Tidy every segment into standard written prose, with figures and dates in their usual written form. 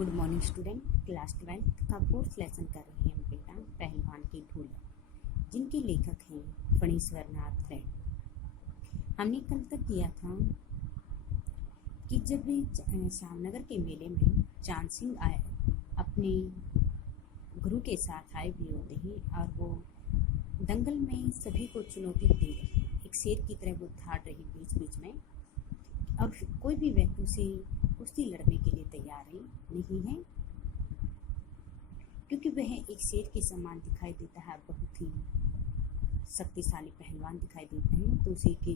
Good morning student. Class 12 का fourth lesson कर रहे हैं बेटा पहलवान की ढोलक, जिनके लेखक हैं फणीश्वर नाथ रैन। हमने कल तक किया था कि जब श्यामनगर के मेले में चांद सिंह आए अपने गुरु के साथ आए भी होते हैं और वो दंगल में सभी को चुनौती दे रहे हैं। एक शेर की तरह वो धाड़ रही बीच बीच में, और कोई भी व्यक्ति उसे कुश्ती लड़ने के लिए तैयार नहीं है, क्योंकि वह एक शेर के समान दिखाई देता है, बहुत ही शक्तिशाली पहलवान दिखाई देते हैं, तो उसे के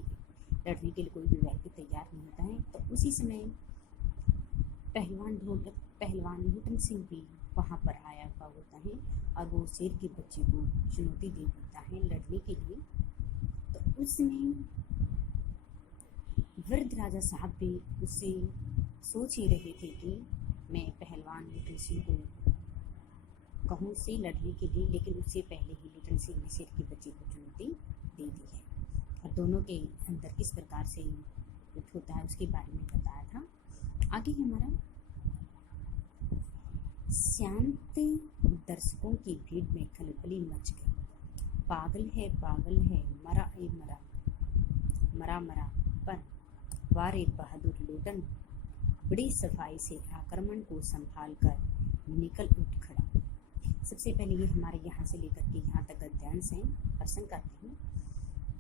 लड़ने के लिए कोई भी व्यक्ति तैयार नहीं होता है। तो उसी समय पहलवान लूटन सिंह भी वहाँ पर आया हुआ होता है और वो शेर के बच्चे को चुनौती दे देता है लड़ने के लिए। तो उसमें वृद्ध राजा साहब भी उससे सोच ही रहे थे कि मैं पहलवान लूटन सिंह को कहूँ से लड़ने के लिए, लेकिन उससे पहले ही लूटन सिंह ने शेर के बच्चे को चुनौती दे दी है। और दोनों के अंदर किस प्रकार से युद्ध होता है उसके बारे में बताया था। आगे हमारा शांत दर्शकों की भीड़ में खलबली मच गई। पागल है मरा ए मरा, मरा मरा पर वारे बहादुर लूटन बड़ी सफाई से आक्रमण को संभाल कर निकल उठ खड़ा। सबसे पहले ये हमारे यहाँ से लेकर के यहाँ तक गद्यांश हैं, प्रश्न करते हैं।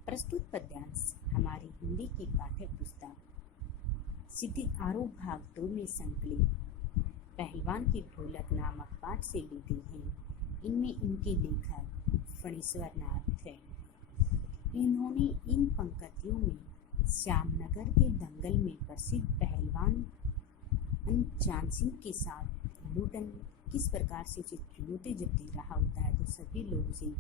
प्रस्तुत पद्यांश हमारी हिंदी की पाठ्य पुस्तक सिद्धि आरोप भाग 2 में संकलित पहलवान की ढोलक नामक पाठ से ली गई है। इनमें इनके लेखक फणीश्वर नाथ हैं। इन्होंने इन पंक्तियों में श्यामनगर के दंगल में प्रसिद्ध पहलवान चांद सिंह के साथ लूटन किस प्रकार से उसे चुनौती जब दे रहा होता है तो सभी लोग उसे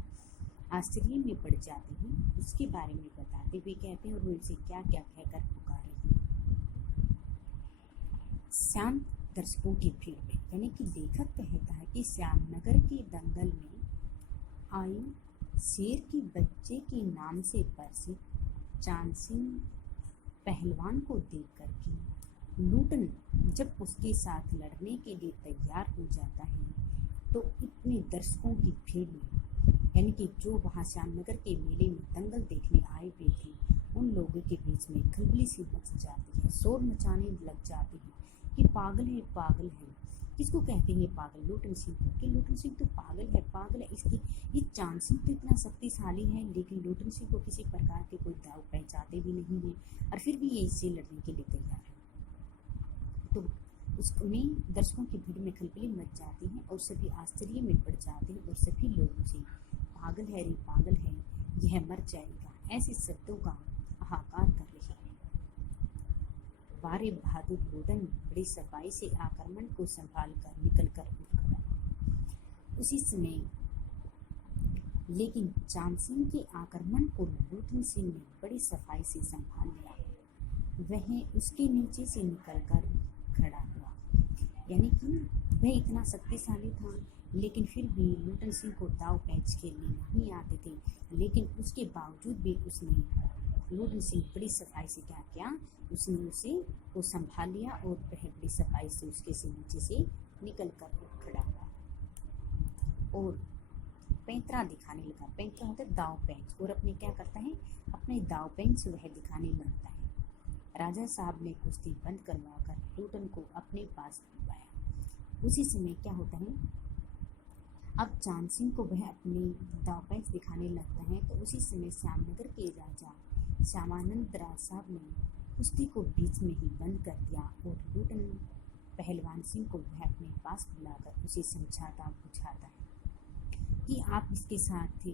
आश्चर्य में पड़ जाते हैं, उसके बारे में बताते हुए कहते हैं और वो उसे क्या क्या कहकर पुकारे हैं। शांत दर्शकों की भीड़ में, यानी कि लेखक कहता है कि श्यामनगर के दंगल में आई शेर के बच्चे के नाम से प्रसिद्ध चांद सिंह पहलवान को देख करके लूटन जब उसके साथ लड़ने के लिए तैयार हो जाता है तो इतने दर्शकों की भीड़ में, यानी कि जो वहाँ श्यामनगर के मेले में दंगल देखने आए हुए थे, उन लोगों के बीच में खलबली सी मच जाती है, शोर मचाने लग जाते हैं कि पागल है। किसको कहते हैं पागल? लूटन सिंह को, कि लूटन सिंह तो पागल है। इसकी ये चांद सिंह तो इतना शक्तिशाली है, लेकिन लूटन सिंह को किसी प्रकार के कोई दाव पहचाते भी नहीं है और फिर भी ये इससे लड़ने के लिए तैयार है। तो उसमें दर्शकों की भीड़ में खलबली मच जाती है और सभी आश्चर्य में पड़ जाते हैं और सभी लोग उसे पागल है, यह मर जाएगा, ऐसे शब्दों का हाहाकार कर रहे हैं। वारे बहादुर लूटन बड़ी सफाई से आक्रमण को संभाल कर निकल कर उठ खड़ा। उसी समय लेकिन चांद सिंह के आक्रमण को लूटन सिंह ने बड़ी सफाई से संभाल लिया। वह उसके नीचे से निकल कर खड़ा हुआ, यानी कि वह इतना शक्तिशाली था, लेकिन फिर भी लूटन सिंह को दाव पैंच खेलने नहीं आते थे, लेकिन उसके बावजूद भी लूटन सिंह बड़ी सफाई से क्या किया, उसने उसे को संभाल लिया और वह बड़ी सफाई से उसके से नीचे से निकल कर खड़ा हुआ और पैंतरा दिखाने लगा। पैंतरा होता है दाव पैंच, और अपने क्या करता है, अपने दाव पैंच से वह दिखाने लगता है। राजा साहब ने कुश्ती बंद करवाकर लूटन को अपने पास बुलवाया। उसी समय क्या होता है, अब चांद सिंह को वह अपनी दाव पैंच दिखाने लगता है। तो उसी समय श्यामनगर के राजा श्यामानंद राज साहब ने कुश्ती को बीच में ही बंद कर दिया और लूटन पहलवान सिंह को वह अपने पास बुलाकर उसे समझाता बुझाता है कि आप इसके साथ ही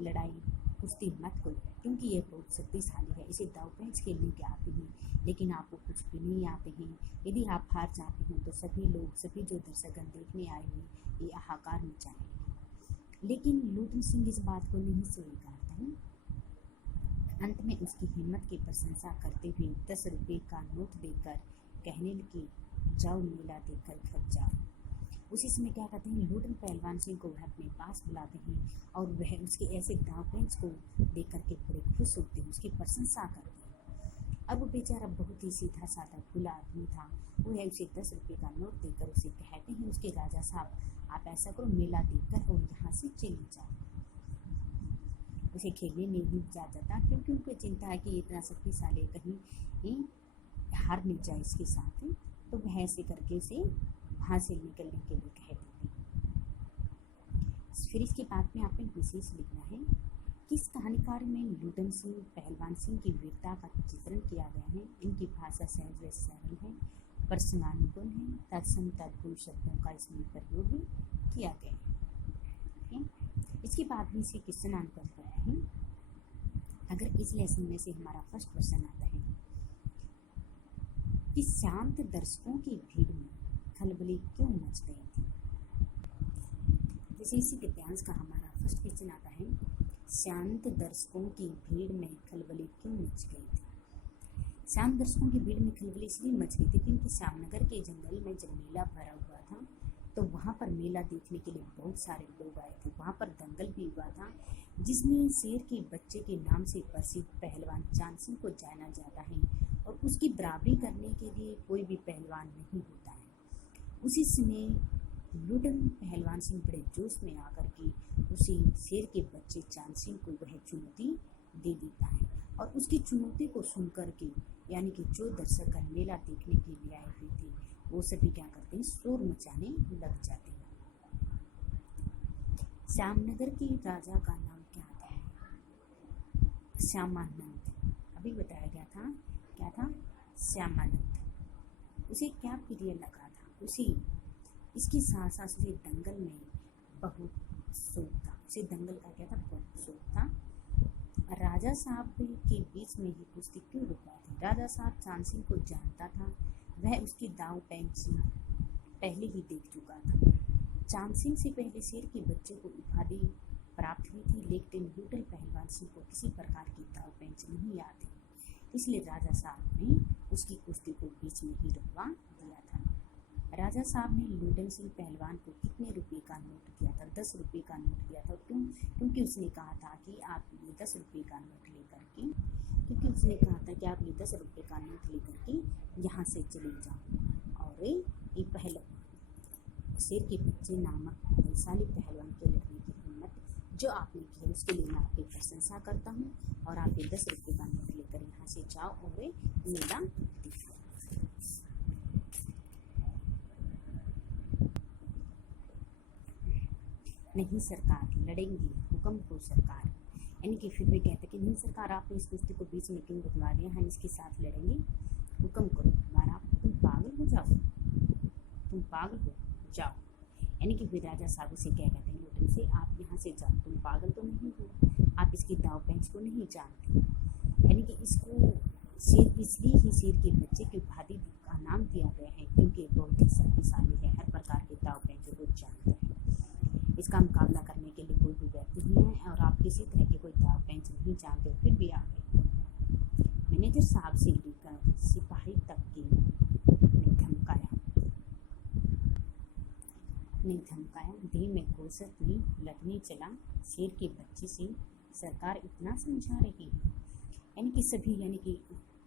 लड़ाई कुश्ती मत करो, क्योंकि यह बहुत शक्तिशाली है, इसे दाव पैंच खेलने के आते हैं, लेकिन आपको कुछ भी नहीं आते हैं। यदि आप हार जाते हैं तो सभी जो दर्शकगण देखने आए हैं ये हाहाकार मचाएंगे। लेकिन लूटन सिंह इस बात को नहीं स्वीकारता है। अंत में उसकी हिम्मत की प्रशंसा करते हुए 10 रुपये का नोट देकर कहने लगे, जाओ मेला देखकर घर जाओ। उसी समय क्या कहते हैं, लूटन पहलवान सिंह को वह अपने पास बुलाते हैं और वह उसके ऐसे दाव पैंच को देख करके बड़े खुश होते हैं, उसकी प्रशंसा करते हैं। अब वो बेचारा बहुत ही सीधा साधा खुला आदमी था, वो है उसे 10 रुपये का नोट देकर उसे कह कहते हैं उसके राजा साहब, आप ऐसा करो, मेला देखकर और यहाँ से चले जाओ। उसे खेलने नहीं जा जाता क्योंकि उनको चिंता है कि इतना शक्तिशाली कहीं हार नहीं जाए इसके साथ, तो वह ऐसे करके उसे वहाँ से निकलने के लिए कह देते। फिर इसके बाद में आपने विशेष लिखना है कि इस कहानीकार में लूटन सिंह, पहलवान सिंह की वीरता का चित्रण किया गया है। इनकी भाषा सहज व सरल है, प्रसंगानुकूल है, तत्सम तद्भुत शब्दों का इसमें प्रयोग भी किया गया है। इसके बाद भी इसे क्वेश्चन आंसर करते हैं। अगर इस लेसन में से हमारा फर्स्ट क्वेश्चन आता है कि शांत दर्शकों की भीड़ में खलबली क्यों मच गई थी। जैसे इसी गद्यांश का हमारा फर्स्ट क्वेश्चन आता है, शांत दर्शकों की भीड़ में खलबली क्यों मच गई थी। शांत दर्शकों की भीड़ में खलबली इसलिए मच गई थी क्योंकि श्यामनगर के जंगल में जब मेला भरा हुआ था तो वहाँ पर मेला देखने के लिए बहुत सारे लोग आए थे। वहाँ पर दंगल भी हुआ था जिसमें शेर के बच्चे के नाम से प्रसिद्ध पहलवान चांद सिंह को जाना जाता है और उसकी बराबरी करने के लिए कोई भी पहलवान नहीं होता है। उसी समय लूटन पहलवान सिंह बड़े जोश में आकर के उसी शेर के बच्चे चांद सिंह को वह चुनौती दे देता है और उसकी चुनौती को सुनकर के यानी कि जो दर्शक मेला देखने के लिए आए हुए थे वो सभी क्या करते हैं, शोर मचाने लग जाते हैं। श्यामनगर के राजा का नाम क्या था, श्यामानंद। अभी बताया गया था क्या था, श्यामानंद। उसे क्या प्रिय लगा था, उसे इसके साथ साथ उसे दंगल में बहुत शौक था। उसे दंगल का क्या था, बहुत शौक था। राजा साहब के बीच में ही कुश्ती क्यों रुका थी। राजा साहब चांद सिंह को जानता था, वह उसकी दाव पेंच पहले ही देख चुका था। चांद सिंह से पहले शेर के बच्चे को उपाधि प्राप्त हुई थी, लेकिन लूटन पहलवान सिंह को किसी प्रकार की दाव पेंच नहीं आती, इसलिए राजा साहब ने उसकी कुश्ती को बीच में ही रुकवा दिया था। राजा साहब ने लूटन सिंह पहलवान को कितने रुपए का नोट किया था, 10 रुपये का नोट किया था। क्यों, क्योंकि उसने कहा था कि आप ये 10 रुपये का नोट लेकर के आप ये 10 रुपये का नोट लेकर के यहाँ से चले जाओ और ये पहले शेर के बच्चे नामक बलशाली पहलवान के लड़ने की हिम्मत जो आपने की है उसके लिए मैं आपकी प्रशंसा करता हूँ और आप ये 10 रुपये का नोट लेकर यहाँ से जाओ और मेला दिखाओ। नहीं सरकार, लड़ेंगे, हुक्म को सरकार। यानी कि फिर भी कहते कि नहीं सरकार, आपने इस कुश्ती को बीच में क्यों रुकवा दिया, हम इसके साथ लड़ेंगे, हुक्म करो हमारा। तुम पागल हो जाओ, तुम पागल हो जाओ। यानी कि फिर राजा साहब से क्या कहते हैं लूटन से, आप यहाँ से जाओ, तुम पागल तो नहीं हो, आप इसकी दाव पेंच को नहीं जानते। यानी कि इसको शेर इसलिए ही शेर के बच्चे की उपाधि का नाम दिया गया है क्योंकि बहुत ही शक्तिशाली है, हर प्रकार के दाव पेंचों को जानता है। इसका मुकाबला करने के लिए कोई भी व्यक्ति नहीं है और आप किसी तरह के कोई दाव पेंच नहीं जानते हो, फिर भी आ गए। मैनेजर साहब से लेकर सिपाही तक की ने धमकाया, देह में गोशत में लड़ने चला शेर के बच्चे से, सरकार इतना समझा रही है। यानी कि सभी, यानी कि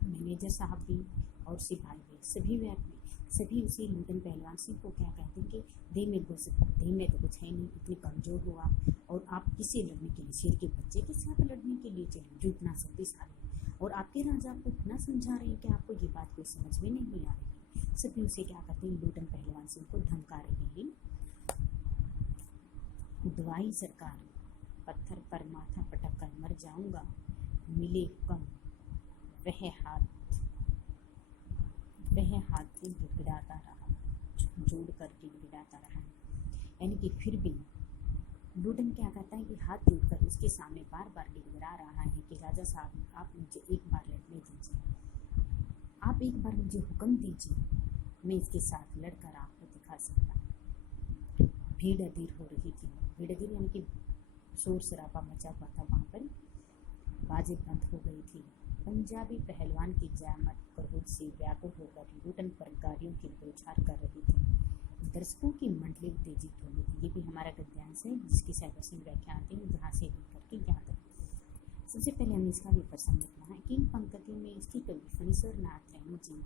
मैनेजर साहब भी और सिपाही भी सभी उसी लूटन पहलवान सिंह को क्या कहते हैं कि देह में तो कुछ है नहीं, इतनी कमज़ोर हो आप और आप किसे लड़ने के लिए, शेर के बच्चे के साथ लड़ने के लिए चले जो इतना शक्तिशाली है और आपके राजा आपको इतना समझा रहे हैं कि आपको ये बात कोई समझ में नहीं आ रही। सभी उसे क्या कहते हैं, लूटन पहलवान सिंह को धमका रहे हैं। दवाई सरकार, पत्थर पर माथा पटक कर मर जाऊंगा, मिले हुक्म, वह हाथ से गिड़गिड़ाता रहा, जोड़ करके गिड़गिड़ाता रहा। यानी कि फिर भी लूटन क्या कहता है कि हाथ जोड़कर उसके सामने बार बार गिड़गिड़ा रहा है कि राजा साहब, आप मुझे एक बार लड़ने दीजिए, आप एक बार मुझे हुक्म दीजिए, मैं इसके साथ लड़कर आपको दिखा सकता। भीड़ अधीर हो रही थी। भीड़ अधीर यानी कि शोर शराबा मचा हुआ था, वहाँ पर बाजें बंद हो गई थी। पंजाबी पहलवान की जयामत क्रोध से व्याकुल होकर लूटन पर गाड़ियों की बौछार कर रही थी। दर्शकों की मंडली उत्तेजित हो गई थी। ये भी हमारा गद्यांश है जिसकी 7% व्याख्या आती है जहाँ से लेकर के यहाँ तक। सबसे पहले हमें इसका भी प्रसंग लिखना है कि इन पंक्तियों में इसकी कवि फणीश्वर नाथ रैणु जी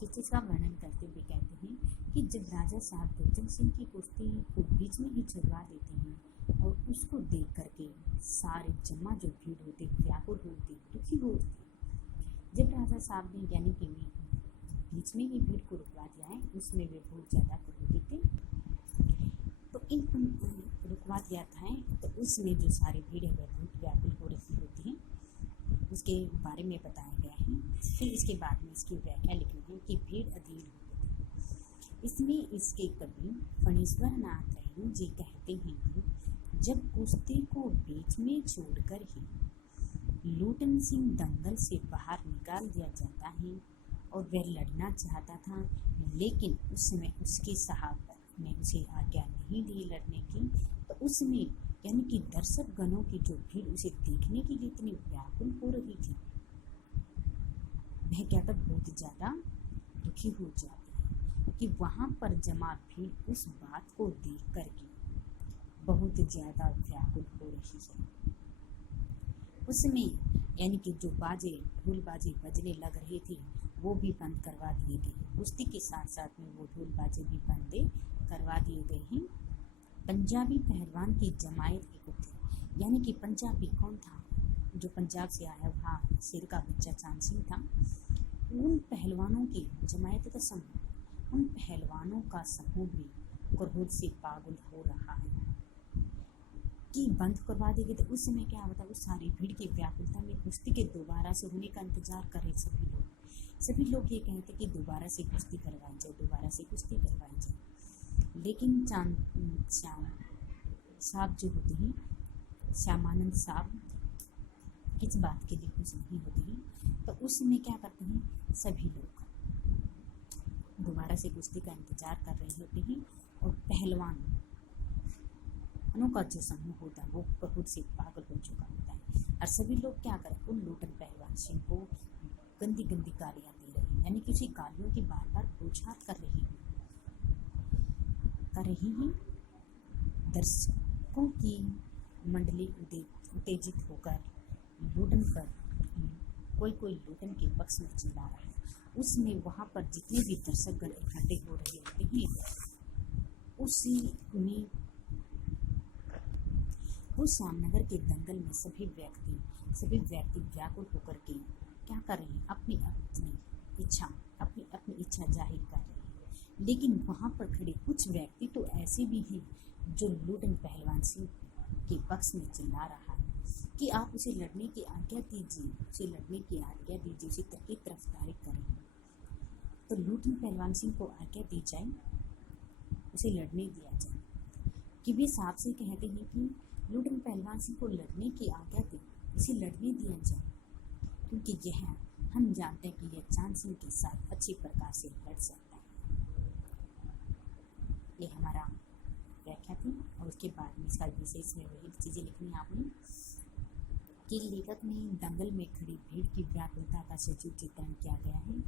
किस चीज़ का वर्णन करते हुए कहते हैं कि जब राजा साहब दुर्जन सिंह की कुश्ती को बीच में ही छुड़वा देते हैं और उसको देख करके सारे जमा जो भीड़ होती व्याकुल होती दुखी होती। जब राजा साहब ने यानी कि बीच में ही भीड़ को रुकवा दिया है, उसमें वे बहुत ज़्यादा क्रोधित थे, तो इन रुकवा दिया था तो उसमें जो सारी भीड़ है वह बहुत व्याकुल हो रही होती है, उसके बारे में बताया गया है। फिर इसके बाद में इसकी व्याख्या लिखी है कि भीड़ अधीर होती है। इसमें इसके कवि फणीश्वर नाथ रहीम जी कहते हैं कि जब कुश्ती को बीच में छोड़कर ही लूटन सिंह दंगल से बाहर निकाल दिया जाता है और वह लड़ना चाहता था, लेकिन उस समय उसके साहब ने उसे आज्ञा नहीं दी लड़ने की, तो उसमें यानी कि दर्शक गणों की जो भीड़ उसे देखने के लिए इतनी व्याकुल हो रही थी, वह क्या था बहुत ज़्यादा दुखी हो जाती है कि वहाँ पर जमा भीड़ उस बात को देख करके बहुत ज़्यादा व्याकुल हो रही है। उसमें यानी कि जो बाजे ढोल बाजे बजने लग रहे थे वो भी बंद करवा दिए गए। कुश्ती के साथ साथ में वो ढोल बाजे भी बंद करवा दिए गए हैं। पंजाबी पहलवान की जमायत एकत्र, यानी कि पंजाबी कौन था, जो पंजाब से आया वहाँ शेर का बच्चा चांद सिंह था, उन पहलवानों की जमायत का समूह, उन पहलवानों का समूह भी क्रोध से पागल हो रहा है कि बंद करवा देंगे। तो उस समय क्या होता है, उस सारी भीड़ की व्याकुलता में कुश्ती के दोबारा से होने का इंतजार कर रहे सभी लोग ये कहते कि दोबारा से कुश्ती करवाई जाए, दोबारा से कुश्ती करवाई जाए। लेकिन श्याम साहब जो होते हैं, श्यामानंद साहब इस बात के लिए खुश नहीं होते हैं, तो उस समय क्या करते हैं, सभी लोग दोबारा से कुश्ती का इंतजार कर रहे होते हैं और पहलवानों का जो समूह होता है वो बहुत से पागल हो चुका होता है और सभी लोग क्या करें, उन लूटन पहलवान सिंह को गंदी गंदी गालियाँ दे रहे हैं, यानी कि उसी गालियों की बार बार पूछताछ कर रही हैं। दर्शकों की मंडली उत्तेजित होकर लूटन पर कोई लूटन के पक्ष में चिल्ला रहा है। उसमें वहाँ पर जितने भी दर्शकगण इकट्ठे हो रहे होते हैं, उसी में उस श्यामनगर के दंगल में सभी व्यक्ति व्याकुल होकर के क्या कर रहे हैं, अपनी इच्छा जाहिर कर रहे हैं। लेकिन वहाँ पर खड़े कुछ व्यक्ति तो ऐसे भी हैं जो लूटन पहलवान सिंह के पक्ष में चिल्ला रहा है कि आप उसे लड़ने की आज्ञा दीजिए, उसे तरकीब गिरफ्तारी करें। तो लूटन पहलवान सिंह को आज्ञा दी जाए, उसे लड़ने दिया जाए। कि वे साहब से कहते हैं कि लूटन पहलवान सिंह को लड़ने की आज्ञा दी, इसे लड़ने दिया जाए, क्योंकि यह हम जानते हैं कि यह चांद सिंह के साथ अच्छी प्रकार से लड़ सकता है। ये हमारा व्याख्या थी और उसके बाद में इसका विशेष में वही चीज़ें लिखनी है आपने कि लेखक ने दंगल में खड़ी भीड़ की व्याकुलता का सजीव चित्रण किया गया है।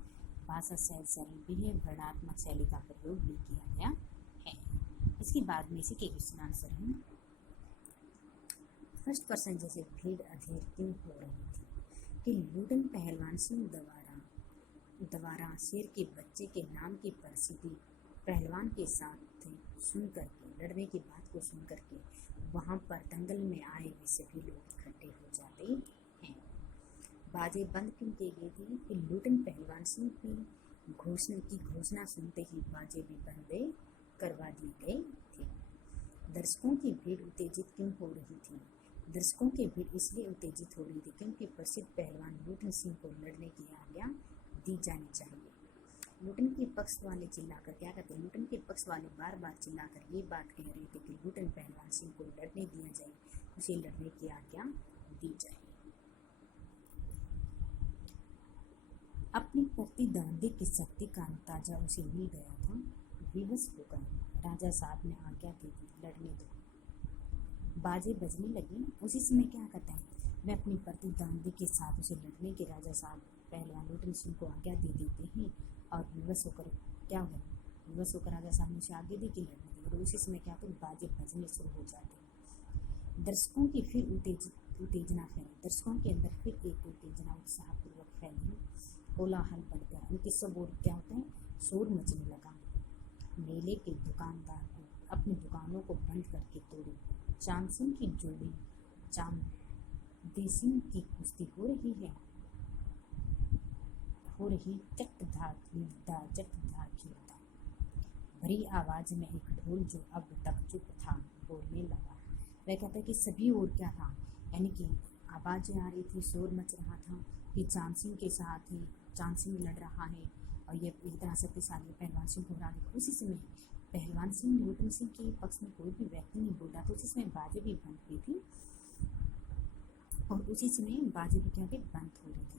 भाषा शैली सरल भी है, वर्णात्मक शैली का प्रयोग भी किया गया है। इसके बाद में इसी के क्वेश्चन आंसर हैं। फर्स्ट क्वेश्चन जैसे भीड़ अधीर क्यों हो रही थी, कि लूटन पहलवान सिंह दवारा शेर के बच्चे के नाम की प्रसिद्धि पहलवान के साथ सुन करके, लड़ने की बात को सुन करके वहाँ पर दंगल में आए हुए सभी लोग इकट्ठे हो जाते हैं। बाजे बंद क्यों किए गए थे, कि लूटन पहलवान सिंह की घोषणा सुनते ही बाजे भी बंद करवा दिए गए थे। दर्शकों की भीड़ उत्तेजित क्यों हो रही थी, दर्शकों की भीड़ इसलिए उत्तेजित हो रही थी क्योंकि प्रसिद्ध पहलवान लूटन सिंह को लड़ने की आज्ञा दी जानी चाहिए। लूटन के पक्ष वाले चिल्लाकर क्या कहते हैं, लूटन के पक्ष वाले बार बार चिल्लाकर ये बात कह रहे थे कि लूटन पहलवान सिंह को लड़ने दिया जाए, उसे लड़ने की आज्ञा दी जाए। अपनी प्रतिद्वंदी की शक्ति का अंदाजा उसे मिल गया था। विवश होकर राजा साहब ने आज्ञा दी थी, लड़ने दो। बाजे बजने लगे, उसी समय क्या कहते हैं, वह अपनी प्रतिद्वंदी के साथ उसे लड़ने के राजा साहब पहलवान लूटन सिंह को आज्ञा दे देते हैं और विवश होकर क्या हुआ, विवश होकर राजा साहब ने उसे आज्ञा दी कि लड़ने दो, और उसी समय क्या होता है, बाजे बजने शुरू हो जाते हैं। दर्शकों की फिर उत्तेजना फैली, दर्शकों के अंदर फिर एक उत्तेजना उत्साहपूर्वक फैली, कोलाहल बढ़ गया, उनकी सब और क्या होता है, शोर मचने लगा। मेले के दुकानदार को अपनी दुकानों को बंद करके तोड़ी। चांद सिंह की जोड़ी चांदी सिंह की कुश्ती हो रही है, हो रही चट धा खींचता चट धा खींचता। भरी आवाज में एक ढोल जो अब तक चुप था बोलने लगा। वह कहता कि सभी और क्या था, यानी कि आवाज़ें आ रही थी, शोर मच रहा था कि चांद सिंह के साथ ही चांद सिंह लड़ रहा है और ये एक तरह शक्तिशाली पहलवान सिंह को हरा देगा। उसी समय पहलवान सिंह लूटन सिंह के पक्ष में कोई भी व्यक्ति नहीं बोल रहा था। उसी समय बाजे भी बंद हुई थी और उसी समय बाजे भी क्या थे, बंद हो रही थी।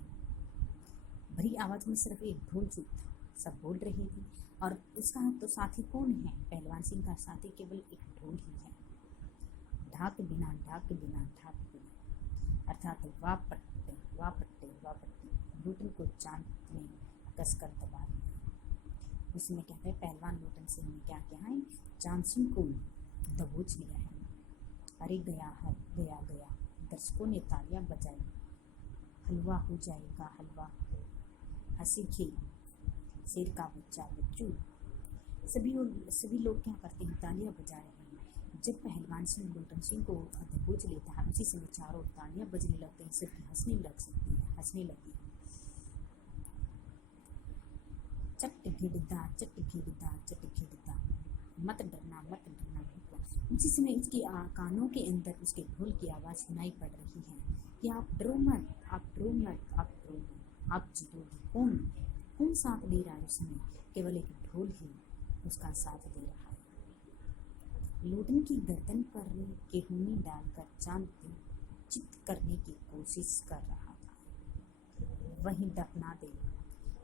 भरी आवाज में सिर्फ एक ढोल चुप था, सब बोल रही थी। और उसका तो साथी कौन है? पहलवान सिंह का साथी केवल एक ढोल ही है। ढाक बिना ढाक बिना ढाक बिना, अर्थात वापट्टे वापट्टे वापट्टे। लूटन को चांद ने कसकर दबा दिया। उसमें कहते हैं पहलवान लूटन सिंह ने क्या किया है, चांद सिंह को दबोच लिया है। अरे गया है, गया गया। दर्शकों ने तालियां बजाई। हलवा हो जाएगा, हलवा हो, हंसी खेल, शेर का बच्चा बच्चू। सभी लोग क्या करते हैं, तालियां बजा रहे हैं। जब पहलवान सिंह लूटन सिंह को दबोच लेता है, उसी समय चारों तालियां बजने लगते हैं, सिर्फ हंसने लगती है। चट घिड़दा चट घिड़दा चट घिड़दा, मत डरना मत डरना। उसी समय उसके कानों के अंदर उसके ढोल की आवाज़ सुनाई पड़ रही है कि आप डरो मत, आप डरो मत, आप डरो मत, आप जीतोगे। कौन साथ दे रहा है उस समय? केवल एक ढोल ही उसका साथ दे रहा है। लूटन की गर्दन पर केहूनी डालकर चांद को चित करने की कोशिश कर रहा था। वहीं दफना दे,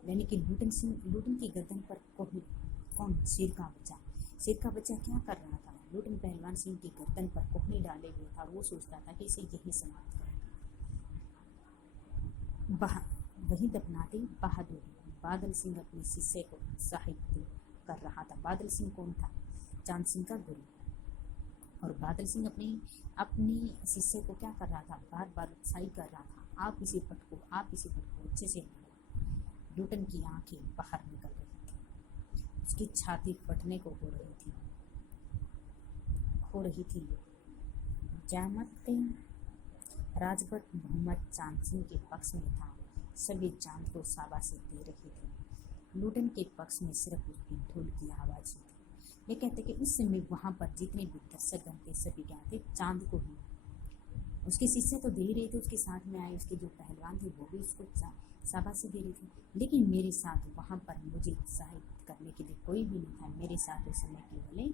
यानी कि लूटन की गर्दन पर कौन? शेर का बच्चा क्या कर रहा था? लूटन पहलवान सिंह की गर्दन पर कोहनी डाले हुए था। वो सोचता था कि इसे यही समाप्त करेगा। वही दफनाते बहादुर बादल सिंह अपने शिष्य को उत्साहित कर रहा था। बादल सिंह कौन था? चांद सिंह का गुरु। और बादल सिंह अपने शिष्य को क्या कर रहा था? बार बार उत्साहित कर रहा था, आप इसे पटको, आप इसे पटको, अच्छे से। लूटन की आंखें बाहर निकल रही थी, उसकी छाती फटने को हो रही थी। जामत राजवट मोहम्मद चांद सिंह के पक्ष में था। सभी चांद को शाबाशी दे रही थी। लूटन के पक्ष में सिर्फ उसकी ढोल की आवाज़ ही थी। वे कहते कि उस समय वहाँ पर जितने भी दर्शकगण थे सभी क्या थे, चांद को ही। उसके शिष्य तो दे रहे थे, उसके साथ में आए उसके जो पहलवान थे वो भी उसको शाबाशी दे रही थी, लेकिन मेरे साथ वहाँ पर मुझे उत्साहित करने के लिए कोई भी नहीं था। मेरे साथ उस समय केवल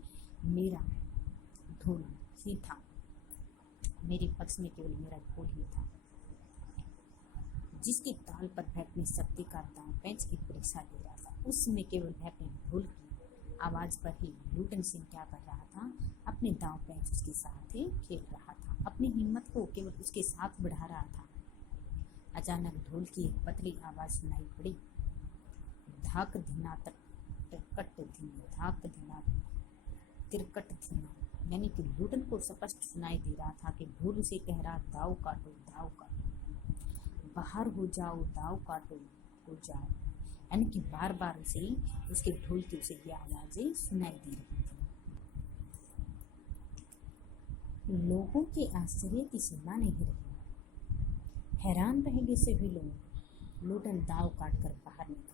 मेरा ढोल ही था, मेरे पक्ष में केवल मेरा ढोल ही था, जिसके ताल पर वह अपनी शक्ति का दांव पैंच की परीक्षा दे रहा था। उस समय केवल वह अपने ढोल की आवाज़ पर ही लूटन सिंह क्या कर रहा था, अपने दांव पैंच उसके साथ खेल रहा था, अपनी हिम्मत को केवल उसके साथ बढ़ा रहा था। अचानक ढोल की एक पतली आवाज़ सुनाई पड़ी, धाक धीना तिरकट धीना, धाक धीना तिरकट धीना। यानी कि लूटन को स्पष्ट सुनाई दे रहा था कि ढोल उसे कह रहा, दाव काटो, दाव काटो, बाहर हो जाओ, दाव काटो, हो जाओ। यानी कि बार बार उसे उसके ढोल की उसे ये आवाज़ें सुनाई दे रही थी। लोगों के आश्चर्य की सीमा नहीं रही, हैरान रह गए सभी लोग। लूटन दाव काट कर बाहर निकला।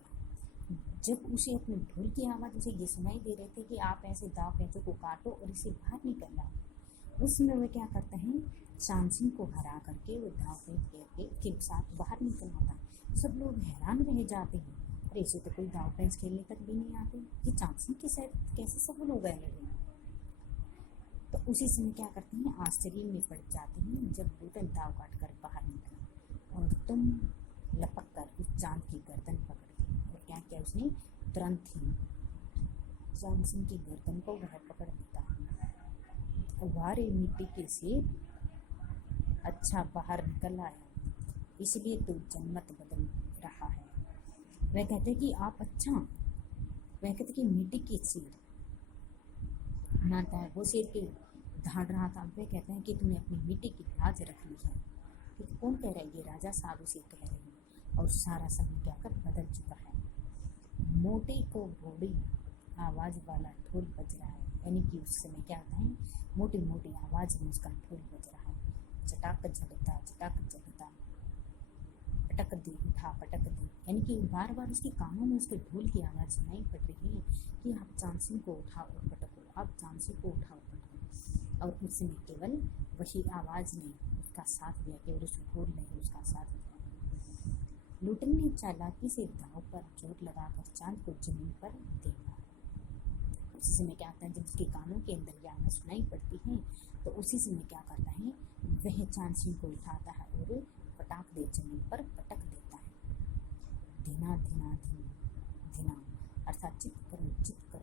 जब उसे अपने ढोल की आवाज़ उसे ये सुनाई दे रहे थे कि आप ऐसे दाव पैंचों को काटो और इसे बाहर निकलना, उसमें वे क्या करते हैं, चांद सिंह को हरा करके वो दाव पैंच के साथ बाहर निकलना था। सब लोग हैरान रह जाते हैं, अरे इसे तो कोई दाव पैंच खेलने तक भी नहीं आते, ये चांद सिंह के साथ कैसे सफल हो गए लड़े। तो उसी समय क्या करते हैं, आश्चर्य में पड़ जाते हैं जब लूटन दाव काट कर बाहर निकला और तुम लपक कर उस चांद की गर्दन पकड़ ली। और क्या किया उसने, तुरंत ही चांद सिंह की गर्दन को वह पकड़ लेता है। वारे मिट्टी के से अच्छा बाहर निकल आया, इसलिए तो जन्मत बदल रहा है। वह कहते कि आप अच्छा, वह कहते कि मिट्टी के शेर मानता है, वो शेर के धाड़ रहा था। वे कहते हैं कि तुमने अपनी मिट्टी की लाज रख ली है। कि कौन कह रहा है, ये राजा साहब उसे कह रहे हैं। और सारा समय क्या कर बदल चुका है। मोटे को घोड़ी आवाज़ वाला ढोल बज रहा है। यानी कि उस समय क्या होता है, मोटी मोटी आवाज़ में उसका ढोल बज रहा है। चटाक झटता पटक दी उठा पटक दी, यानी कि बार बार उसके कानों में उसके ढोल की आवाज़ सुनाई पड़ रही है कि आप चांद को उठाओ और पटको, आप चांद को उठाओ पटको। और उसमें केवल वही आवाज़ ने उसका साथ दिया, केवल उस ढोल ने उसका साथ दिया। लूटन ने चालाकी से दाव पर चोट लगाकर चांद को जमीन पर देखा। उसी समय क्या होता है, जब उसके कानों के अंदर यह आवाज़ सुनाई पड़ती है तो उसी समय क्या करता है, वह चांद सिंह को उठाता है और पटाक दे जमीन पर पटक देता है। धीना धीना धीना अर्थात चित करो,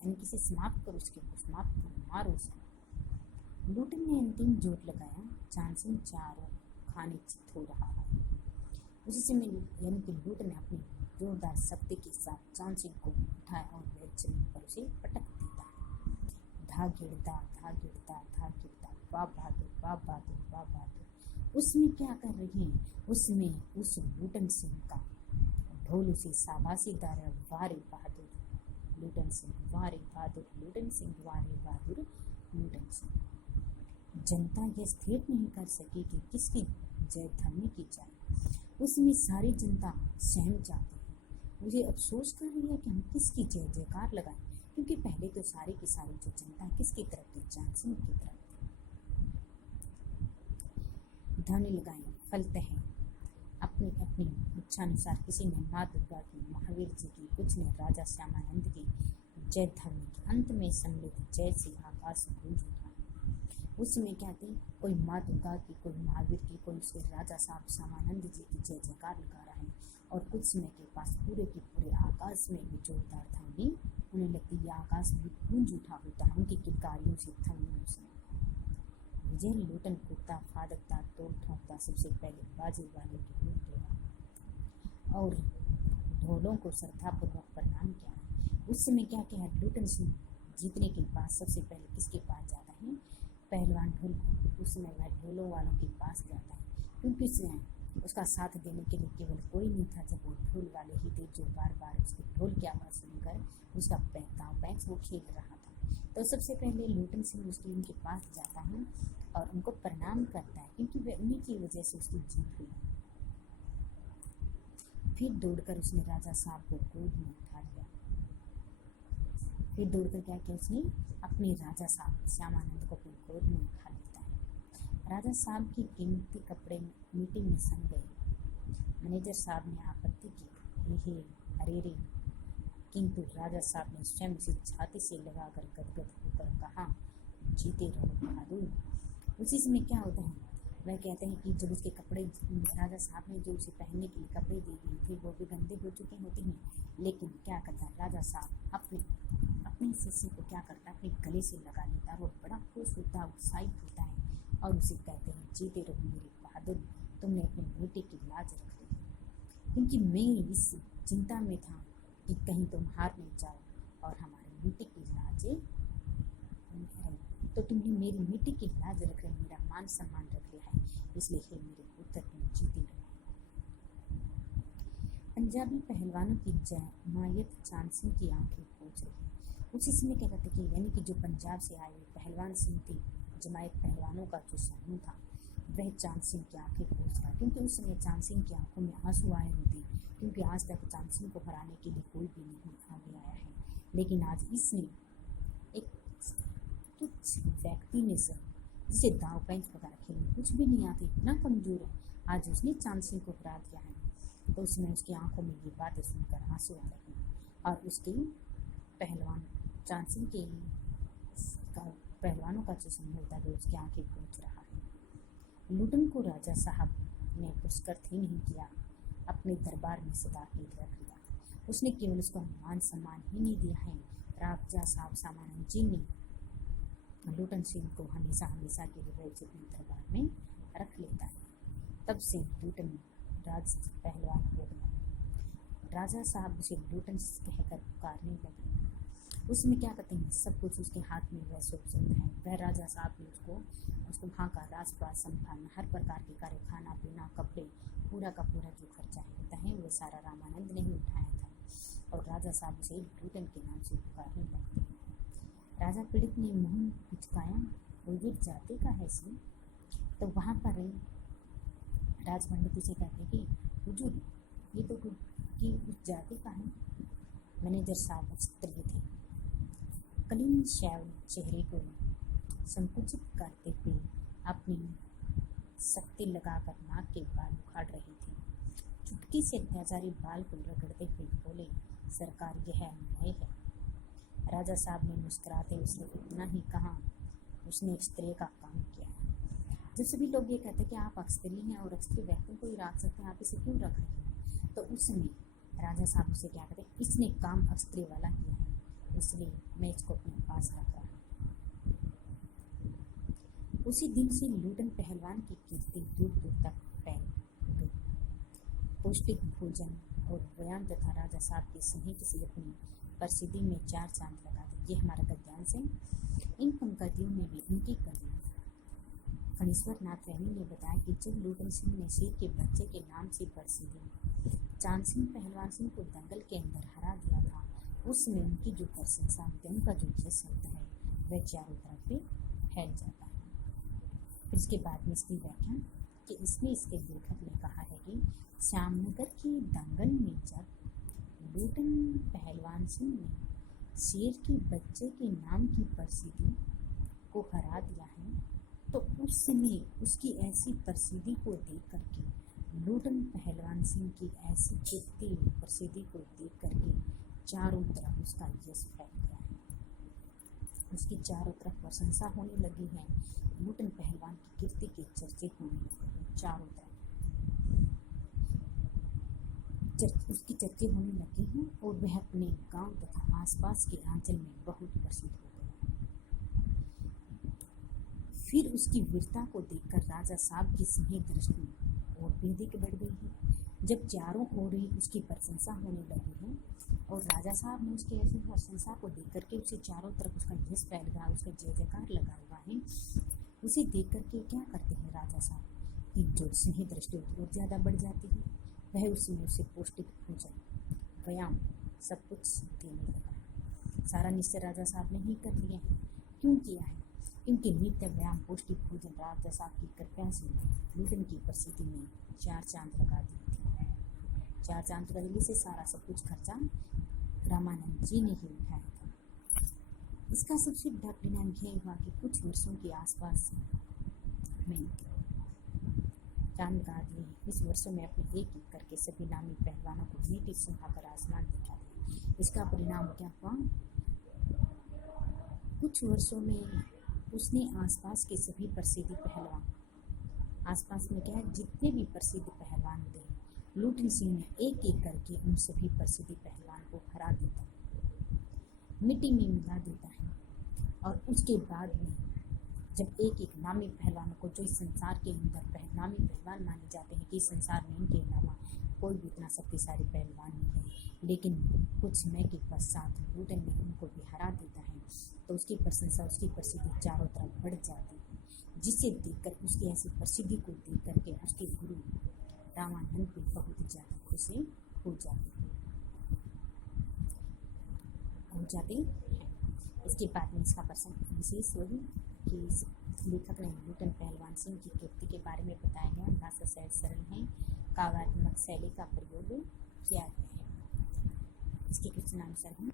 यानी किसे समाप्त करो, उसके समाप्त करो, मारो उसको। लूटन ने अंतिम जोर लगाया, चांद सिंह चारों खाने चित हो रहा है। उसी समय यानी कि लूटन ने अपनी जोरदार शक्ति के साथ चांद सिंह को उठाया और वह जमीन पर उसे पटक देता है। धा गिरता वाह बहादुर वाह बहादुर वाह बहादुर। उसमें क्या कर रही हैं, उसमें उस लूटन सिंह का ढोल उसे शाबाशी दे रहा है, वारे बहादुर लूटन सिंह, वारे बहादुर लूटन सिंह, वारे बहादुर लूटन सिंह। जनता यह स्थिर नहीं कर सकी कि किसकी जय ध्वनि की जाए। उसमें सारी जनता सहम जाती है। मुझे अफसोस कर रही है कि हम किसकी जय जयकार लगाएं, क्योंकि पहले तो सारी की सारी जो जनता किसकी तरफ थी, चांद सिंह की तरफ थी। ध्वनि लगाएं, फलते हैं अपनी अपनी इच्छानुसार। किसी ने माँ दुर्गा की, महावीर जी की, कुछ ने राजा श्यामानंद की जय ध्वनि की। अंत में सम्मिलित जय से आकाश गूंज उठा। उसमें क्या थी, कोई माँ दुर्गा की, कोई महावीर की, कोई उसके राजा साहब श्यामानंद जी की जय जयकार लगा रहा है। और कुछ समय के पास पूरे के पूरे आकाश में भी जोरदार ध्वनि होने लगती है। आकाश भी गूंज उठा होता है उनकी किलकारियों से, ध्वनियों से। विजय लूटन कुत्ता फादकता तोड़ ठोंकता सबसे पहले बाजी वाले की ओर दौड़ा और ढोलों को श्रद्धापूर्वक प्रणाम किया। उस समय क्या किया, लूटन सिंह जीतने के पास सबसे पहले किसके पास जाता है, पहलवान ढोल को। उस समय वह ढोलों वालों के पास जाता है, क्योंकि उसका साथ देने के लिए केवल कोई नहीं था, जब वो ढोल वाले ही थे जो बार बार उसके ढोल की आवाज़ सुनकर उसका पैंच वो खेल रहा था। तो सबसे पहले लूटन सिंह उनके पास जाता है और उनको प्रणाम करता है, क्योंकि वह उन्हीं की वजह से उसकी जीत हुई। फिर दौड़कर उसने राजा साहब को गोद में उठा लिया। फिर दौड़कर क्या किया, उसने अपने राजा साहब श्यामानंद को अपनी गोद में उठा लेता है। राजा साहब की कीमती कपड़े मिट्टी में सन गए। मैनेजर साहब ने आपत्ति की, हे अरे रे, किंतु राजा साहब ने स्वयं उसे छाती से लगाकर गदगद होकर कहा, जीते रहो बहादुर। उसी समय क्या होता है, वह कहते हैं कि जब उसके कपड़े राजा साहब ने जो उसे पहनने के लिए कपड़े दे दिए थे वो भी गंदे हो चुके होते हैं, लेकिन क्या करता है राजा साहब अपने शिष्य को क्या करता है, अपने गले से लगा लेता है। वो बड़ा खुश होता है, उत्साहित होता है और उसे कहते हैं, जीते रहो मेरे बहादुर, तुमने अपनी बेटे की लाज रख ली। क्योंकि मैं इस चिंता में था कि कहीं तुम हार नहीं जाओ और हमारी बेटे की लाजें, तो तुमने मेरी मिट्टी की लाज रख रहे, मेरा मान सम्मान रख लिया है, इसलिए हे मेरे पुत्र तुम जीते रहो। पंजाबी पहलवानों की जमायत चांद सिंह की आंखें पोंछ रही। उसी समय क्या कहते कि यानी कि जो पंजाब से आए हुए पहलवान सिंह थे, जमायत पहलवानों का जो समूह था, वह चांद सिंह की आंखें पोंछ रहा, क्योंकि उस समय चांद सिंह की आंखों में आंसू आए होते, क्योंकि आज तक चांद सिंह को हराने के लिए कोई भी नहीं आगे आया है। लेकिन आज इसने एक तुच्छ व्यक्ति ने से जिसे दाव पैंच वगैरह खेलने कुछ भी नहीं आती, इतना कमजोर है, आज उसने चांद सिंह को हरा दिया है। तो उसमें उसकी आंखों में ये बातें सुनकर आंसू आ रहे हैं और उसके पहलवान चांद सिंह के पहलवानों का जो समूह होता है उसकी आंखें पोंछ रहा है। लूटन को राजा साहब ने पुरस्कृत ही नहीं किया, अपने दरबार में सदा के लिए रख लिया। उसने केवल उसका मान सम्मान ही नहीं दिया है, राजा साहब श्यामानंद जी ने लूटन सिंह को हमेशा हमेशा के लिए अपने दरबार में रख लेता है। तब से लूटन राज पहलवान हो गया। राजा साहब उसे लूटन कहकर पुकारने लगे। उसमें क्या कहते हैं, सब कुछ उसके हाथ में वह सब सुंदर है। वह राजा साहब ने उसको वहाँ का राजपाट संभालना, हर प्रकार के कार्य, खाना पीना, कपड़े, पूरा का पूरा जो खर्चा होता है वह सारा रामानंद ने ही उठाया था। और राजा साहब उसे लूटन के नाम से पुकारने लगते। राजा पीड़ित ने मुंह पिचकाया, वो ये जाते का है सी। तो वहाँ पर राजपंडित से कहते कि हुजूर ये तो कि उस जाति का है। मैनेजर साहब क्षत्रिय थे। क्लीन शेव चेहरे को संकुचित करते हुए अपनी शक्ति लगाकर नाक के बाल उखाड़ रही थी। चुटकी से अत्याचारी बाल को रगड़ते हुए बोले, सरकार यह अन्याय है। राजा साहब ने मुस्कुराते उसने इतना ही कहा, उसने स्त्री का काम किया। जब सभी लोग ये कहते कि आप अक्षत्री हैं और अक्षत्री व्यक्तियों को ही रख सकते हैं, आप इसे क्यों रख रहे हैं, तो उसमें राजा साहब उसे क्या कहते, इसने काम अक्षत्री वाला किया है, इसलिए मैं इसको अपने पास रख रहा हूँ। उसी दिन से लूटन पहलवान की कीर्ति दूर दूर तक फैल गई। पौष्टिक भोजन और व्यायाम तथा राजा साहब की स्नेह से अपनी प्रसिद्धि में चार चांद लगा दी। ये हमारा गद्यांश है। इन पंक्तियों में भी उनकी कवि फणीश्वर नाथ रैनी ने बताया कि जब लूटन सिंह ने शेर के बच्चे के नाम से प्रसिद्धि चांद सिंह पहलवान सिंह को दंगल के अंदर हरा दिया था, उसमें उनकी जो प्रशंसा होती है, उनका जो यश होता है, वह चारों तरफ पे फैल जाता है। फिर इसके बाद में इसकी व्याख्या कि इसमें इसके लेखक ने कहा है कि श्यामनगर की दंगल में जब लूटन पहलवान सिंह ने शेर के बच्चे के नाम की प्रसिद्धि को हरा दिया है, तो उस समय उसकी ऐसी प्रसिद्धि को देख करके लूटन पहलवान सिंह की ऐसी कीर्ति प्रसिद्धि को देख करके चारों तरफ उसका यश फैल गया है। उसकी चारों तरफ प्रशंसा होने लगी है। लूटन पहलवान की कीर्ति के चर्चे होने लगे हैं चारों तरफ, उसकी चर्चे होने लगे हैं और वह अपने गांव तथा आसपास के आंचल में बहुत प्रसिद्ध हो गया। फिर उसकी वीरता को देखकर राजा साहब की स्नेह दृष्टि और भी अधिक बढ़ गई है। जब चारों ओर ही उसकी प्रशंसा होने लगी है और राजा साहब ने उसकी ऐसी प्रशंसा को देख करके उसे चारों तरफ उसका यश फैल गया, उसका जय जयकार लगा हुआ है, उसे देख करके क्या करते हैं राजा साहब की जो स्नेह दृष्टि और ज़्यादा बढ़ जाती है। वह उसमें उसे पौष्टिक भोजन व्यायाम सब कुछ देने लगा। सारा निश्चय राजा साहब ने ही कर लिया है। क्यों किया है? क्योंकि नित्य व्यायाम पौष्टिक भोजन राजा साहब की कृपा से लूटन की प्रसिद्धि में चार चांद लगा दी थी। चार चांद लगने से सारा सब कुछ खर्चा रामानंद जी ने ही उठाया था। इसका सबसे बड़ा परिणाम यह हुआ कि कुछ वर्षों के आसपास में चांद लगा दिए। इस वर्षों में अपने एक एक करके सभी नामी पहलवानों को नीति सुहाकर आसमान दिखा दिया। इसका परिणाम क्या हुआ? कुछ वर्षों में उसने आसपास के सभी प्रसिद्ध पहलवान, आसपास में क्या है, जितने भी प्रसिद्ध पहलवान थे, लूटन सिंह ने एक एक करके उन सभी प्रसिद्ध पहलवान को हरा देता, मिट्टी में मिला देता है। और उसके बाद में जब एक एक नामी पहलवानों को, जो इस संसार के अंदर नामी पहलवान माने जाते हैं कि इस संसार में इनके अलावा कोई भी इतना शक्तिशाली पहलवान नहीं है, लेकिन कुछ समय के पश्चात लूटन में उनको भी हरा देता है, तो उसकी प्रशंसा, उसकी प्रसिद्धि चारों तरफ बढ़ जाती है, जिसे देखकर, उसकी ऐसी प्रसिद्धि को देख करके उसके गुरु रामानंद भी बहुत ज़्यादा खुशी हो जाते हैं। इसके बाद में इसका प्रसंग विशेष वही कि लेखक ने लूटन पहलवान सिंह की कीर्ति के बारे में बताया गया। भाषा सहज सरल है, काव्यात्मक शैली का प्रयोग किया गया है। इसके कुछ नाम सर हैं।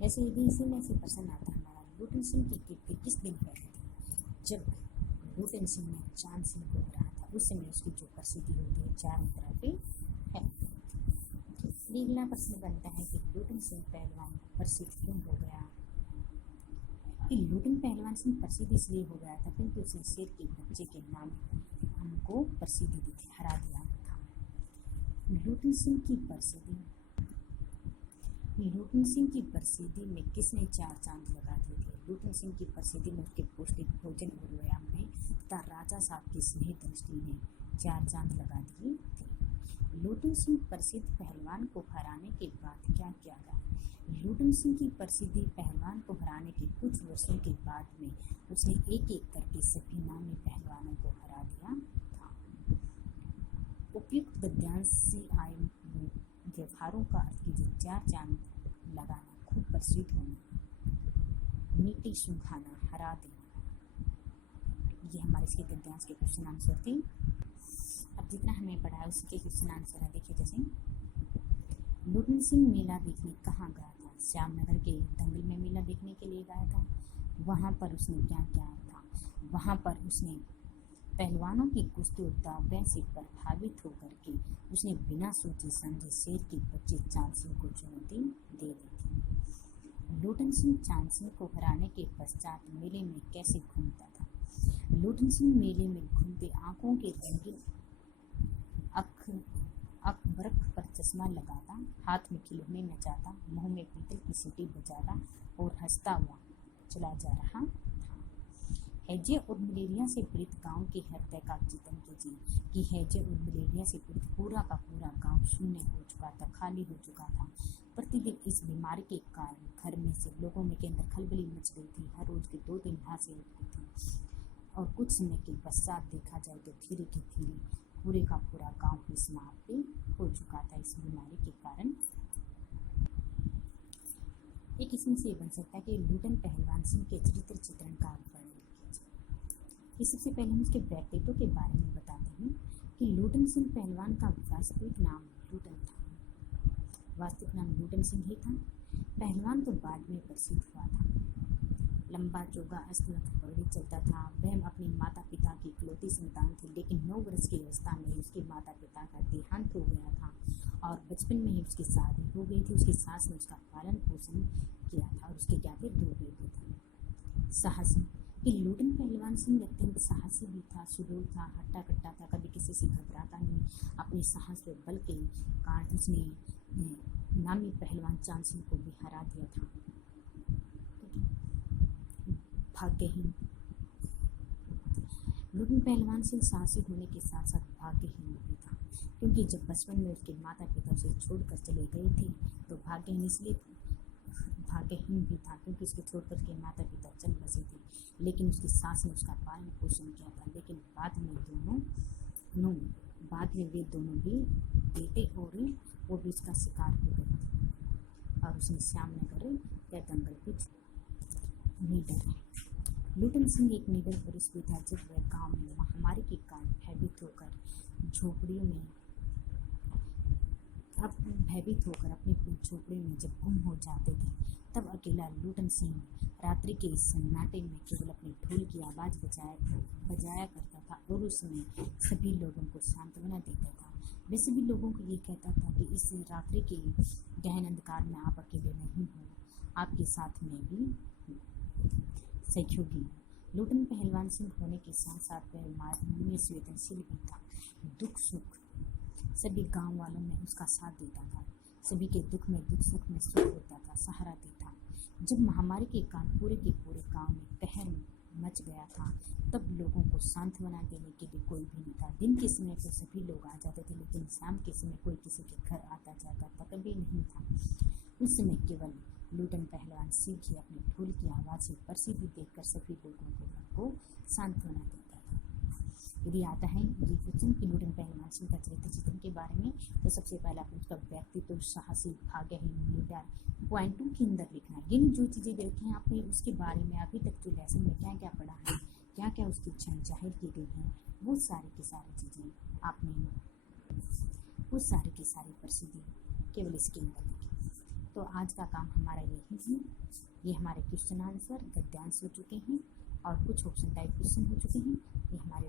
वैसे यदि इसी में से प्रश्न आता हमारा, लूटन सिंह की कीर्ति किस दिन फैली थी? जब लूटन सिंह ने चांद सिंह को हराया था, उस समय उसकी जो प्रसिद्धि होती है चारों तरफ है। अगला प्रश्न बनता है कि लूटन सिंह पहलवान प्रसिद्ध क्यों हो गया? कि लूटन पहलवान सिंह प्रसिद्ध इसलिए हो गया था क्योंकि उसने शेर के बच्चे के नाम हमको प्रसिद्धि दी थी, हरा दिया था। लूटन सिंह की प्रसिद्धि में किसने चार चांद लगा दिए थे? लूटन सिंह की प्रसिद्धि में उसके पौष्टिक भोजन और व्यायाम में तथा राजा साहब की स्नेह दृष्टि ने चार चांद लगा दिए थे। लूटन सिंह प्रसिद्ध पहलवान को हराने के बाद क्या किया गया? लूटन सिंह की प्रसिद्धि पहलवान को हराने के कुछ वर्षों के बाद में उसने एक एक करके सभी नामी पहलवानों को हरा दिया था। उपयुक्त गद्यांश से आए व्यवहारों का अर्थ कीजिए। चार चांद लगाना, खूब प्रसिद्ध होना, मिट्टी सुखाना, हरा देना। ये हमारे इसके गद्यांश के क्वेश्चन आंसर थे। अब जितना हमें पढ़ा है उसके क्वेश्चन आंसर है। देखिए जैसे लुटन सिंह मेला देखने कहाँ गया था? श्यामनगर के दंगल में मेला देखने के लिए गया था। वहाँ पर उसने क्या किया था? वहाँ पर उसने पहलवानों की कुश्ती और दावपेच से प्रभावित होकर के उसने बिना सोचे समझे शेर के बच्चे चांद सिंह को चुनौती दे दी थी। लुटन सिंह चांद सिंह को हराने के पश्चात मेले में कैसे घूमता था? लुटन सिंह मेले में घूमते आंखों के रंगीन अखबरक पर चश्मा लगाता, हाथ में खिलौने नचाता, मुंह में पीतल की सीटी बजाता और हंसता हुआ चला जा रहा था। हैजे और मलेरिया से पीड़ित गांव के हत्या का चिंतन कीजिए कि हैजे और मलेरिया से पीड़ित पूरा का पूरा गांव शून्य हो चुका था, खाली हो चुका था। प्रतिदिन इस बीमारी के कारण घर में से लोगों में के अंदर खलबली मच गई थी। हर रोज की 2-3 लाशें उठती थी और कुछ समय के पश्चात देखा जाए तो धीरे धीरे पूरे का पूरा गांव ही समाप्त हो चुका था इस बीमारी के कारण। एक इसमें से बन सकता है कि लुटन पहलवान सिंह के चरित्र चित्रण का वर्णन कीजिए। सबसे पहले हम उसके व्यक्तित्व के बारे में बताते हैं कि लुटन सिंह पहलवान का वास्तविक नाम लुटन था। वास्तविक नाम लुटन सिंह ही था। पहलवान तो बाद में प्रसिद्ध हुआ था। लंबा चौगा अस्तनत पगड़ी चलता था। वह अपने माता पिता की इकलौती संतान थी, लेकिन 9 वर्ष की अवस्था में उसके माता पिता का देहांत हो गया था और बचपन में ही उसकी शादी हो गई थी। उसकी सास ने उसका पालन पोषण किया था और उसके क्या थे 2 बेटे थे। साहसी कि लुटन पहलवान सिंह अत्यंत साहसी भी था, सुडौल था, हट्टा कट्टा था, कभी किसी से घबराता नहीं। अपने साहस व बल के कारण उसने नामी पहलवान चांद सिंह को भी हरा दिया था। भाग्यहीन लुटन पहलवान सिंह साहसी होने के साथ साथ भाग्यहीन भी था, क्योंकि जब बचपन में उसके माता पिता उसे छोड़कर चले गए थे तो भाग्यहीन इसलिए भाग्यहीन भी था क्योंकि उसके छोड़कर के माता पिता चल बसे थे, लेकिन उसकी सास ने उसका पालन पोषण किया था। लेकिन बाद में वे दोनों भी बेटे और वो भी उसका शिकार हो गए थे और उसने श्यामनगर या दंगल कुछ निडर है। लुटन सिंह एक निडर पुरुष भी था। जब वह गांव में महामारी के कारण भयभीत होकर अपनी झोपड़ी में जब गुम हो जाते थे, तब अकेला लुटन सिंह रात्रि के इस सन्नाटे में केवल अपनी ढोल की आवाज़ बजाया करता था और उसमें सभी लोगों को सांत्वना देता था। वह सभी लोगों को ये कहता था कि इस रात्रि के गहन अंधकार में आप अकेले नहीं हो, आपके साथ में भी सहयोगी। लुटन पहलवान सिंह होने के साथ साथ वह मानवीय संवेदनशील भी था। दुख सुख सभी गांव वालों में उसका साथ देता था। सभी के दुख में दुख, सुख में सुख होता था, सहारा देता। जब महामारी के कारण पूरे के पूरे गांव में कहर मच गया था, तब लोगों को सांत्वना देने के लिए कोई भी नहीं था। दिन के समय पर सभी लोग आ जाते थे, लेकिन शाम के समय कोई किसी के घर आता जाता था कभी नहीं था। उस समय केवल लुटन पहलवान सिंह ही अपने ढोल की आवाज़ से प्रसिद्धि देखकर सभी लोगों को सांत्वना देता था। यदि आता है ये क्वेश्चन कि लुटन पहलवान सिंह का चरित्र चित्रण के बारे में, तो सबसे पहले आपको उसका व्यक्तित्व साहसी, भाग्यहीन, निडर पॉइंट 2 के अंदर लिखना है। ये जो चीज़ें देखी हैं आपने उसके बारे में अभी तक जो लेसन में क्या क्या पढ़ा है, क्या क्या उसकी इच्छाएं जाहिर की गई हैं, वो सारी की सारी चीज़ें आपने वो सारी की सारी प्रसिद्धि केवल इसके अंदर लिखी। तो आज का काम हमारा यही है। ये हमारे क्वेश्चन आंसर गद्यांश हो चुके हैं और कुछ ऑप्शन टाइप क्वेश्चन हो चुके हैं। ये हमारे